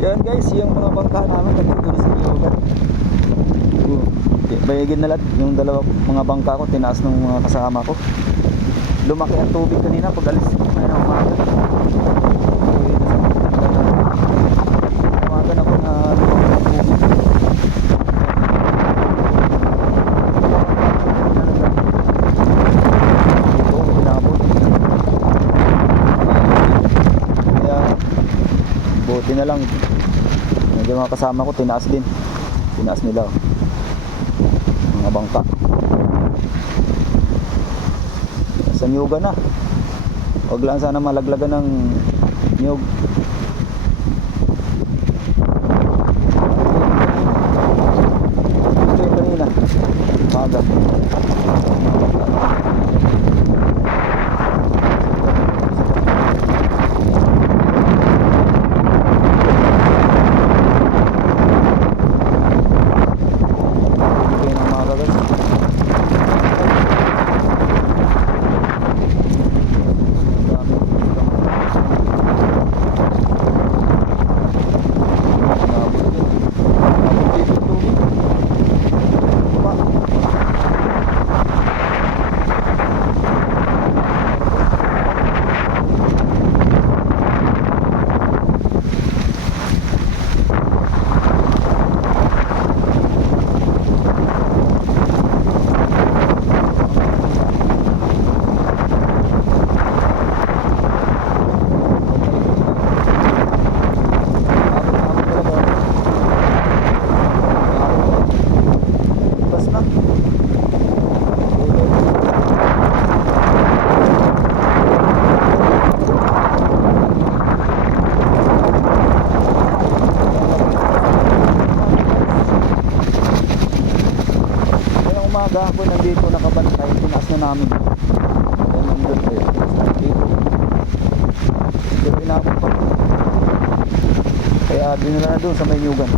Yan guys, yung mga bangka namin nandito na sa Ilogan. Bayagin na lahat yung dalawa mga bangka ko, tinaas ng mga kasama ko. Lumaki ang tubig kanina pag alis na ng umaga. Umaga na po na lumaki ang tubig. Dito ko pinabot. Kaya buti na lang yung mga kasama ko tinaas din. Tinaas nila mga bangka. Sa niyuga na. Huwag lang sana malaglagan ng niyog. Ito yung kanina umaga. Umaga ako nandito nakabantay, tinaas na namin. Kaya nandun kayo dito. Dito inabot pa. Kaya dinala na doon sa Mayugan.